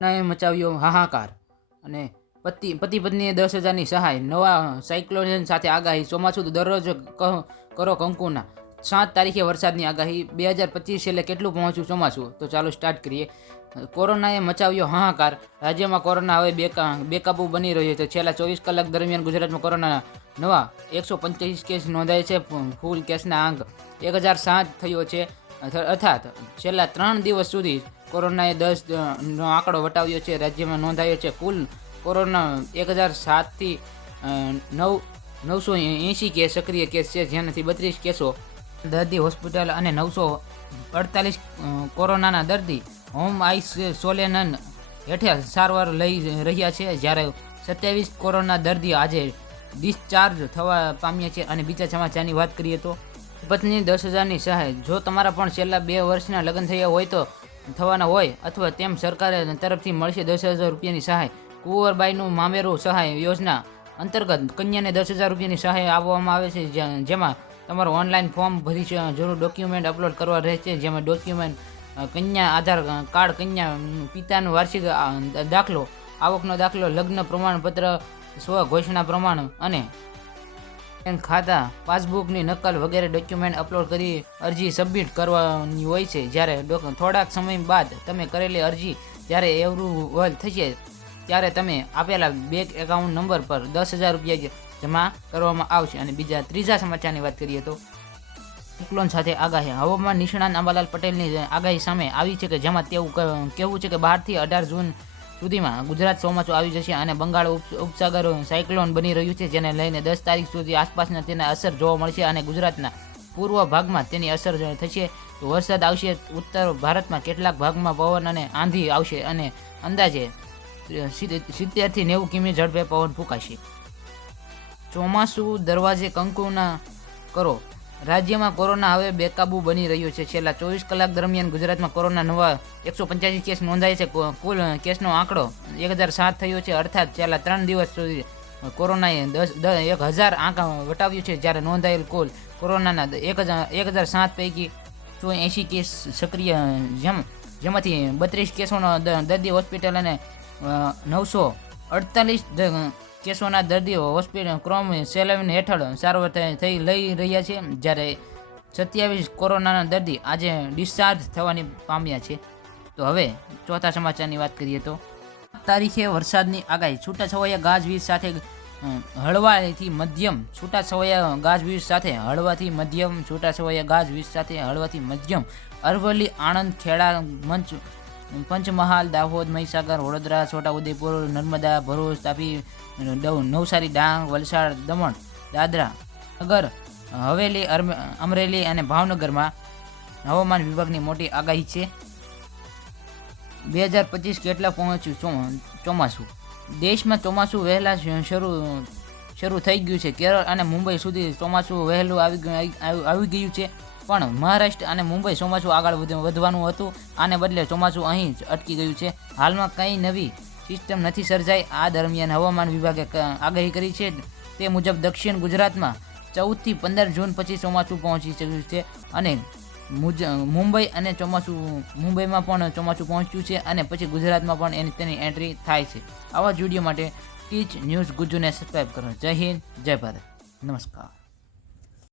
ઘટનાએ મચાવ્યો હાહાકાર અને પતિ પત્નીએ 10,000ની સહાય, નવા સાયક્લોન સાથે આગાહી, ચોમાસું દરરોજ કરો કંકુના, 7 તારીખે વરસાદની આગાહી, 2025 છેલ્લે કેટલું પહોંચ્યું ચોમાસું? તો ચાલો સ્ટાર્ટ કરીએ. કોરોનાએ મચાવ્યો હાહાકાર, રાજ્યમાં કોરોના હવે બેકાબૂ બની રહ્યો છે. છેલ્લા 24 કલાક દરમિયાન ગુજરાતમાં કોરોના નવા 185 કેસ નોંધાય છે. ફૂલ કેસના આંક 1007 થયો છે. અર્થાત છેલ્લા 3 દિવસ સુધી કોરોનાએ 10નો આંકડો વટાવ્યો છે. રાજ્યમાં નોંધાયો છે કુલ કોરોના 1007થી 980 કેસ સક્રિય કેસ છે, જેનાથી 32 કેસો દર્દી હોસ્પિટલ અને 948 કોરોનાના દર્દી હોમ આઇસોલેશન હેઠળ સારવાર લઈ રહ્યા છે, જ્યારે 27 કોરોના દર્દીઓ આજે ડિસ્ચાર્જ થવા પામ્યા છે. અને બીજા સમાચારની વાત કરીએ તો પત્ની 10,000ની સહાય, જો તમારા પણ છેલ્લા 2 વર્ષના લગ્ન થયા હોય તો થવાના હોય અથવા તેમ સરકાર તરફથી મળશે 10,000 રૂપિયાની સહાય. કુંવરબાઈનું મામેરું સહાય યોજના અંતર્ગત કન્યાને 10,000 રૂપિયાની સહાય આપવામાં આવે છે, જેમાં તમારું ઓનલાઈન ફોર્મ ભરી જરૂર ડોક્યુમેન્ટ અપલોડ કરવા રહેશે. જેમાં ડોક્યુમેન્ટ કન્યા આધાર કાર્ડ, કન્યા પિતાનો વાર્ષિક દાખલો, આવકનો દાખલો, લગ્ન પ્રમાણપત્ર, સ્વ ઘોષણા પ્રમાણ અને બેંક ખાતા પાસબુકની નકલ વગેરે ડોક્યુમેન્ટ અપલોડ કરી અરજી સબમિટ કરવાની હોય છે. જ્યારે થોડાક સમય બાદ તમે કરેલી અરજી જ્યારે એપ્રુવલ થશે ત્યારે તમે આપેલા બેંક એકાઉન્ટ નંબર પર 10,000 રૂપિયા જમા કરવામાં આવશે. અને ત્રીજા સમાચારની વાત કરીએ તો સાયક્લોન સાથે આગાહી, હવામાન નિષ્ણાત અંબાલાલ પટેલની આગાહી સામે આવી છે કે જેમાં તેવું કહેવું છે કે 12થી 18 જૂન સુધીમાં ગુજરાત ચોમાસું આવી જશે અને બંગાળ ઉપસાગર સાયક્લોન બની રહ્યું છે, જેને લઈને 10 તારીખ સુધી આસપાસના તેના અસર જોવા મળશે અને ગુજરાતના પૂર્વ ભાગમાં તેની અસર થશે. તો વરસાદ આવશે, ઉત્તર ભારતમાં કેટલાક ભાગમાં પવન અને આંધી આવશે અને અંદાજે 70થી 90 કિમી ઝડપે પવન ફૂંકાશે. ચોમાસું દરવાજે કંકુના કરો, રાજ્યમાં કોરોના હવે બેકાબૂ બની રહ્યો છે. છેલ્લા 24 કલાક દરમિયાન ગુજરાતમાં કોરોના નવા 185 કેસ નોંધાય છે. કુલ કેસનો આંકડો 1007 થયો છે. અર્થાત છેલ્લા 3 દિવસ સુધી કોરોનાએ 1000 આંક વટાવ્યું છે, જ્યારે નોંધાયેલ કુલ કોરોનાના 1007 પૈકી 180 કેસ સક્રિય, જેમાંથી 32 કેસોનો દર્દી હોસ્પિટલ અને 948 કેસોના દર્દીઓ હોસ્પિટલ ક્રોમ સેલેવન હેઠળ સારવાર લઈ રહ્યા છે, જ્યારે 27 કોરોનાના દર્દી આજે ડિસ્ચાર્જ થવાની પામ્યા છે. તો હવે ચોથા સમાચારની વાત કરીએ તો તારીખે વરસાદની આગાહી, છૂટાછવાયા ગાજવીજ સાથે હળવાથી મધ્યમ, છૂટાછવાયા ગાજવીજ સાથે હળવાથી મધ્યમ, છૂટાછવાયા ગાજવીજ સાથે હળવાથી મધ્યમ, અરવલ્લી, આણંદ, ખેડા, પંચમહાલ, દાહોદ, મહીસાગર, વડોદરા, છોટાઉદેપુર, નર્મદા, ભરૂચ, તાપી, નવસારી, ડાંગ, વલસાડ, દમણ, દાદરા, નગર હવેલી, અમરેલી અને ભાવનગરમાં હવામાન વિભાગની મોટી આગાહી છે. 2025 કેટલા પહોંચ્યું ચોમાસું? દેશમાં ચોમાસું વહેલા શરૂ થઈ ગયું છે. કેરળ અને મુંબઈ સુધી ચોમાસું વહેલું આવી ગયું છે, પણ મહારાષ્ટ્ર અને મુંબઈ ચોમાસું આગળ વધવાનું હતું. આને બદલે ચોમાસું અહીં જ અટકી ગયું છે. હાલમાં કંઈ નવી સિસ્ટમ નથી સર્જાઈ. આ દરમિયાન હવામાન વિભાગે આગાહી કરી છે તે મુજબ દક્ષિણ ગુજરાતમાં 14થી 15 જૂન પછી ચોમાસું પહોંચી ચૂક્યું છે અને મુંબઈમાં પણ ચોમાસું પહોંચ્યું છે અને પછી ગુજરાતમાં પણ તેની એન્ટ્રી થાય છે. આવા જ વિડીયો માટે ટીચ ન્યૂઝ ગુજ્જુને સબસ્ક્રાઈબ કરો. જય હિન્દ, જય ભારત, નમસ્કાર.